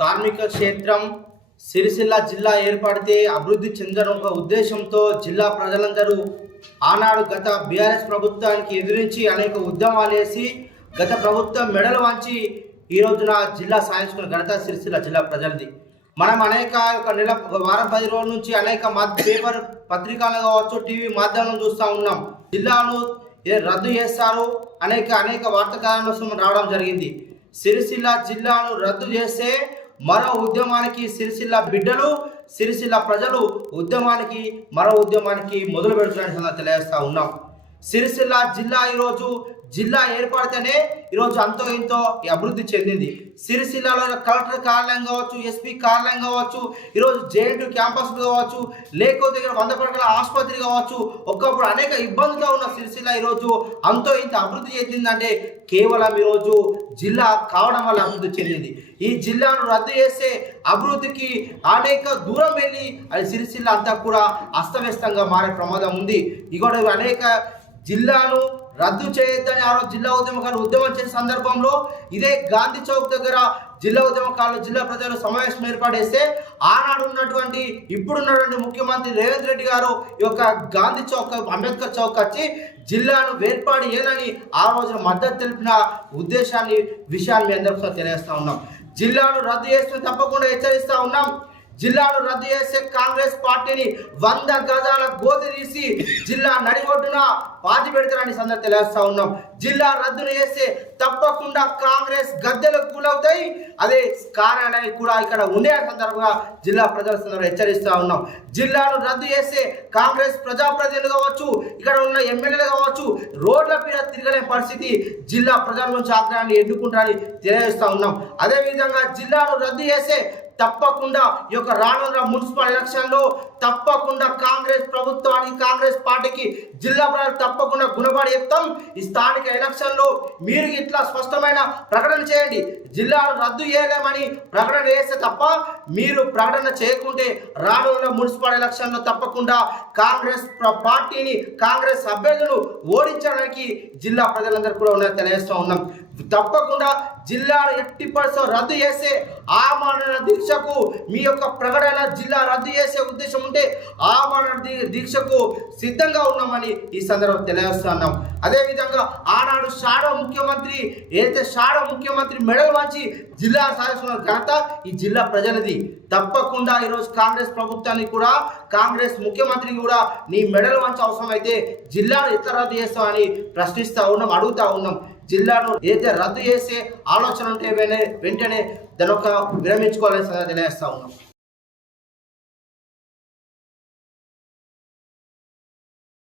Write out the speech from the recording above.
కార్మిక క్షేత్రం సిరిసిల్ల జిల్లా ఏర్పడితే అభివృద్ధి చెందడం ఒక ఉద్దేశంతో జిల్లా ప్రజలందరూ ఆనాడు గత బీఆర్ఎస్ ప్రభుత్వానికి ఎదిరించి అనేక ఉద్యమాలు చేసి గత ప్రభుత్వం మెడలు వంచి ఈ రోజున జిల్లా సాధించుకున్న ఘనత సిరిసిల్ల జిల్లా ప్రజలది. మనం అనేక ఒక వారం 10 రోజుల నుంచి అనేక పేపర్ పత్రికలు కావచ్చు, టీవీ మాధ్యమాలను చూస్తూ ఉన్నాం. జిల్లాను రద్దు చేస్తారు అనేక వార్తా కథనాలు రావడం జరిగింది. సిరిసిల్ల జిల్లాను రద్దు చేస్తే మరో ఉద్యమానికి సిరిసిల్ల బిడ్డలు, సిరిసిల్ల ప్రజలు మరో ఉద్యమానికి మొదలు పెడుతున్నారని తెలియజేస్తూ ఉన్నాం. సిరిసిల్ల జిల్లా ఈరోజు జిల్లా ఏర్పడితేనే ఈరోజు అంతో ఇంతో అభివృద్ధి చెందింది. సిరిసిల్లలో కలెక్టర్ కార్యాలయం కావచ్చు, ఎస్పీ కార్యాలయం కావచ్చు, ఈరోజు జేఎన్టీ క్యాంపస్ కావచ్చు, లేకపోతే 100 పడకల ఆసుపత్రి కావచ్చు, ఒకప్పుడు అనేక ఇబ్బందులుగా ఉన్న సిరిసిల్ల ఈరోజు అంతో ఇంత అభివృద్ధి చెందిందంటే కేవలం ఈరోజు జిల్లా కావడం వల్ల అభివృద్ధి చెందింది. ఈ జిల్లాను రద్దు చేస్తే అభివృద్ధికి అనేక దూరం వెళ్ళి అది సిరిసిల్ల అంతా కూడా అస్తవ్యస్తంగా మారే ప్రమాదం ఉంది. ఇగోడు అనేక జిల్లాను రద్దు చేయొద్దని ఆ రోజు జిల్లా ఉద్యమకారులు ఉద్యమం చేసే సందర్భంలో ఇదే గాంధీ చౌక్ దగ్గర జిల్లా ఉద్యమకారులు, జిల్లా ప్రజలు సమావేశం ఏర్పాటేస్తే ఆనాడు ఉన్నటువంటి ఇప్పుడున్నటువంటి ముఖ్యమంత్రి రేవంత్ రెడ్డి గారు ఈ యొక్క గాంధీ చౌక్, అంబేద్కర్ చౌక్ వచ్చి జిల్లాను వేర్పాటు చేయాలని ఆ రోజున మద్దతు తెలిపిన విషయాన్ని మీ అందరికీ తెలియజేస్తూ ఉన్నాం. జిల్లాను రద్దు చేస్తూ తప్పకుండా హెచ్చరిస్తూ ఉన్నాం. జిల్లాను రద్దు చేసే కాంగ్రెస్ పార్టీని 100 గజాల గోతి తీసి జిల్లా నడిగొడ్డున పాతి పెడతారని సందర్భంగా తెలియజేస్తా ఉన్నాం. జిల్లా రద్దును చేస్తే తప్పకుండా కాంగ్రెస్ గద్దెలు కూలవుతాయి. అదే కార్యాలయం కూడా ఇక్కడ ఉండే సందర్భంగా జిల్లా ప్రజల హెచ్చరిస్తూ ఉన్నాం. జిల్లాను రద్దు చేస్తే కాంగ్రెస్ ప్రజాప్రతినిధులు కావచ్చు, ఇక్కడ ఉన్న ఎమ్మెల్యేలు కావచ్చు, రోడ్ల మీద తిరగలేని పరిస్థితి జిల్లా ప్రజల నుంచి ఆగ్రహాన్ని ఎన్నుకుంటారని తెలియజేస్తూ ఉన్నాం. అదేవిధంగా జిల్లాను రద్దు చేస్తే తప్పకుండా ఈ యొక్క రానున్న మున్సిపల్ ఎలక్షన్లో తప్పకుండా కాంగ్రెస్ ప్రభుత్వానికి, కాంగ్రెస్ పార్టీకి జిల్లా ప్రజలు తప్పకుండా గుణపడి చెప్తాం. ఈ స్థానిక ఎలక్షన్లో మీరు ఇట్లా స్పష్టమైన ప్రకటన చేయండి. జిల్లాను రద్దు చేయలేమని ప్రకటన చేస్తే తప్ప మీరు ప్రకటన చేయకుంటే రానున్న మున్సిపల్ ఎలక్షన్లో తప్పకుండా కాంగ్రెస్ పార్టీని, కాంగ్రెస్ అభ్యర్థులను ఓడించడానికి జిల్లా ప్రజలందరూ కూడా ఉన్నది తెలియజేస్తూ ఉన్నాం. తప్పకుండా జిల్లాను 80% రద్దు చేసే ఆమరణ దీక్షకు మీ యొక్క ప్రకటన జిల్లా రద్దు చేసే ఉద్దేశం ఉంటే ఆమరణ దీక్షకు సిద్ధంగా ఉన్నామని ఈ సందర్భంగా తెలియజేస్తున్నాం. అదేవిధంగా ఆనాడు షాడో ముఖ్యమంత్రి మెడల్ వంచి జిల్లా సాధిస్తున్న ఘనత ఈ జిల్లా ప్రజలది. తప్పకుండా ఈరోజు కాంగ్రెస్ ప్రభుత్వానికి కూడా, కాంగ్రెస్ ముఖ్యమంత్రికి కూడా నీ మెడల్ వంచి అవసరం అయితే జిల్లాను ఎట్లా రద్దు చేస్తామని ప్రశ్నిస్తూ ఉన్నాం, అడుగుతూ ఉన్నాం. జిల్లాను ఏదైతే రద్దు చేసే ఆలోచన ఉంటే వెంటనే దాని విరమించుకోవాలని తెలియజేస్తా ఉన్నాం.